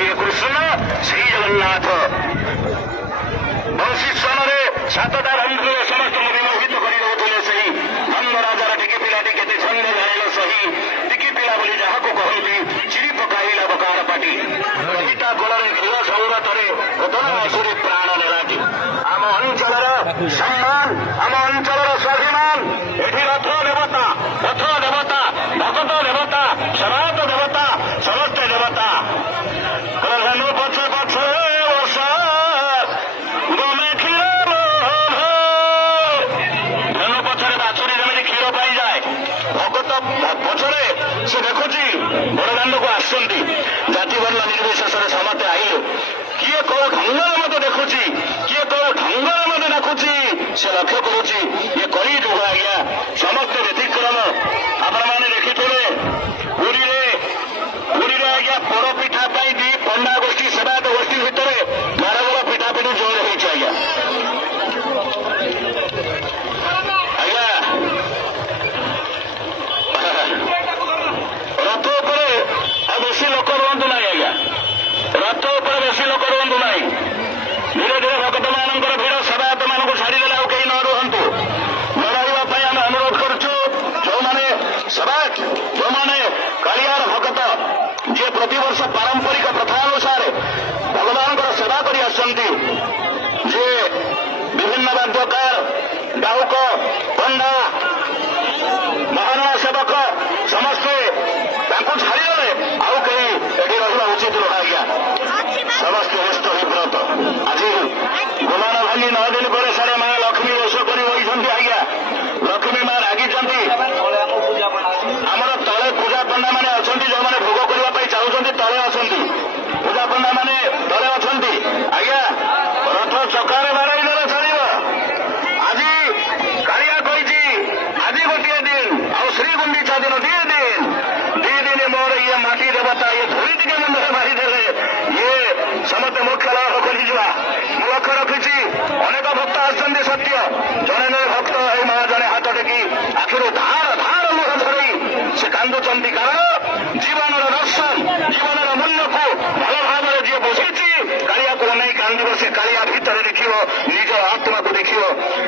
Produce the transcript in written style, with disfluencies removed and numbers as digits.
ଯିଏ କୃଷ୍ଣ ସେଇ ଜଗନ୍ନାଥ। ବଂଶୀ ସ୍ୱରରେ ସାତଟା ରଙ୍ଗରେ ସମସ୍ତଙ୍କୁ ବିମୋହିତ କରି ଦେଉଥିଲେ। ସେହି ନନ୍ଦ ରାଜାର ଟିକି ପିଲାଟି କେତେ ଛନ୍ଦ ଜାଣିଲ ସହି, ଟିକି ପିଲା ବୋଲି ଯାହାକୁ କହନ୍ତି ଚିରି ପକାଇଲା ବକାର ପାଟି। କବିତା କୋଳରେ କ୍ଷୀର ସୌରଥରେ ଓଦନା ଆସୁରୀ ପ୍ରାଣ ନେଲାଟି। ଆମ ଅଞ୍ଚଳର ସମ୍ମାନ, ଆମ ଅଞ୍ଚଳର ସ୍ୱାଭିମାନ, ଏଠି ରଥ ଦେବତା, ଭଗତ ଦେବତା, ସନାତ ଦେବତା, ସମସ୍ତେ ଦେବତା। ଧନୁ ପଛେ ପଛେ ବର୍ଷା ଗମେ କ୍ଷୀର ଧନୁ ପଛରେ ବାଛୁରୀ ଯେମିତି କ୍ଷୀର ପାଇଯାଏ, ଭଗତ ପଛରେ ସେ ଦେଖୁଛି ବଡ଼ଦାଣ୍ଡକୁ ଆସୁଛନ୍ତି। ଜାତି ବର୍ଣ୍ଣ ନିର୍ବିଶେଷରେ ସମସ୍ତେ ଆଇଲେ। କିଏ କୋଉ ଢଙ୍ଗରେ ମତେ ଦେଖୁଛି, କିଏ କୋଉ ଢଙ୍ଗରେ ମତେ ଡାକୁଛି, ସେ ଲକ୍ଷ୍ୟ କରୁଛି। ଇଏ କରି ଯୁଗ ଆଜ୍ଞା ସମସ୍ତେ ବ୍ୟତିକ୍ରମ। ଆପଣମାନେ ଦେଖିଥିବେ ପୁରୀରେ ଆଜ୍ଞା ପୋଡ଼ ପିଠା ପାଇଁ ଦି ପଣ୍ଡା ଗୋଷ୍ଠୀ ସେବାୟତ ଗୋଷ୍ଠୀ ଭିତରେ ମାରଗୋଳ ପିଠାପିଠି ଜୋର ହେଇଛି ଆଜ୍ଞା। ରଥ ଉପରେ ଆଉ ବେଶୀ ଲୋକ ରୁହନ୍ତୁ ନାହିଁ ଆଜ୍ଞା, ରଥ ଉପରେ ବେଶୀ ଲୋକ ରୁହନ୍ତୁ ନାହିଁ। ଧୀରେ ଧୀରେ ଭକ୍ତମାନଙ୍କର ଭିଡ଼ ସେବାୟତ ମାନଙ୍କୁ ଛାଡ଼ିଦେଲେ ଆଉ କେହି ନ ରୁହନ୍ତୁ। ନ ରହିବା ପାଇଁ ଆମେ ଅନୁରୋଧ କରୁଛୁ। ଯେଉଁମାନେ ସେବାୟତ, ଯେଉଁମାନେ କାଳିଆର ଭକ୍ତ, ଯିଏ ପ୍ରତିବର୍ଷ ପାରମ୍ପରିକ ପ୍ରଥା ଅନୁସାରେ ଭଗବାନଙ୍କର ସେବା କରି ଆସନ୍ତି, ଯିଏ ବିଭିନ୍ନ ବାଦ୍ୟକାର, ଗାୟକ, ପଣ୍ଡା, ମହାରଣା ସେବକ ସମସ୍ତେ ତାଙ୍କୁ ଛାଡ଼ିଦେଲେ ଆଉ କେହି ଏଠି ରହିବା ଉଚିତ ନୁହେଁ ଆଜ୍ଞା। ସମସ୍ତେ ବ୍ୟସ୍ତ ବିବ୍ରତ। ଆଜି ଗୁମାନ ଭାଙ୍ଗି 9 ଦିନ ପରେ ସାରେ ମା ଲକ୍ଷ୍ମୀ ରୋଷ କରି ବହିଛନ୍ତି ଆଜ୍ଞା। ଲକ୍ଷ୍ମୀ ମା ରାଗିଛନ୍ତି। ଆମର ତଳେ ପୂଜା ପଣ୍ଡା ମାନେ ଅଛନ୍ତି, ଯେଉଁମାନେ ଭୋଗ କରିବା ପାଇଁ ଚାହୁଁଛନ୍ତି ତଳେ ଅଛନ୍ତି। ପୂଜା ପଣ୍ଡା ମାନେ ତଳେ ଅଛନ୍ତି ଆଜ୍ଞା। ରଥ ଚକାରେ ବାଡ଼େଇ ଦେଲେ ଚଳିବ। ଆଜି କାଳିଆ କହିଛି ଆଜି ଗୋଟିଏ ଦିନ, ଆଉ ଶ୍ରୀ ଗୁଣ୍ଡିଚା ଦିନ 2 ଦିନ। 2 ଦିନ ମୋର ଇଏ ମାଟି ଦେବତା, ଇଏ ଧୂଳି ଟିକେ ମୁଣ୍ଡରେ ମାରିଦେଲେ ଇଏ ସମସ୍ତେ ମୁଖ୍ୟ ଲାଭ କରିଯିବା। ମୁଁ ଲକ୍ଷ୍ୟ ରଖିଛି ଅନେକ ଭକ୍ତ ଆସୁଛନ୍ତି ସତ୍ୟ। ଜଣେ ଜଣେ ଭକ୍ତ ଏଇ ମା ଜଣେ ହାତ ଟେକି ଆଖିରୁ ଧାର ଲୁହ ଧରି ସେ କାନ୍ଦୁଛନ୍ତି। କାରଣ ଜୀବନର ଦର୍ଶନ, ଜୀବନର ମୂଲ୍ୟକୁ ଭଲ ଭାବରେ ଯିଏ ବୁଝିଛି, କାଳିଆକୁ ଅନେଇ କାନ୍ଦିବ। ସେ କାଳିଆ ଭିତରେ ଦେଖିବ, ନିଜ ଆତ୍ମାକୁ ଦେଖିବ।